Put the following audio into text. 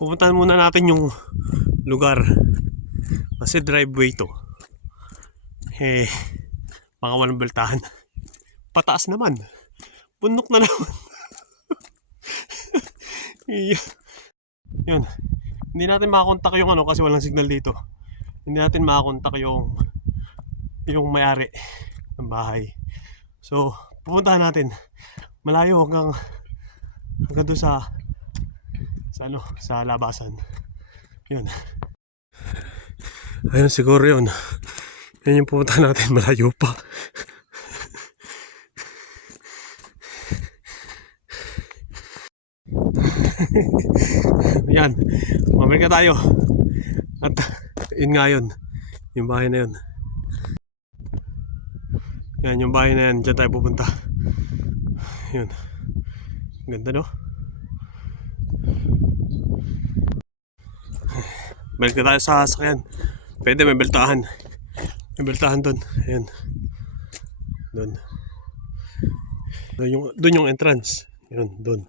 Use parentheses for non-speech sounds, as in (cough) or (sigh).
pupuntahan muna natin yung lugar. Kasi driveway to. Eh, baka walang baltahan. Pataas naman. Bundok na naman. (laughs) Yun. Hindi natin makakontak yung ano kasi walang signal dito. Hindi natin makakontak yung yung may-ari ng bahay. So, pupuntahan natin. Malayo hanggang hanggang doon sa sa ano, sa labasan. Yun. Ayun siguro yun. Yan yung pupunta natin, (laughs) malayo pa. (laughs) Yan. Mamalik na tayo. At yun nga yun. Yung bahay na yun. Yan yung bahay na yan. Diyan tayo pupunta. Yun. Ganda no? Balik na tayo sa sasakyan. Pwede may beltahan. May beltahan doon. Ayan. Doon. Doon yung, doon yung entrance. Yun, doon.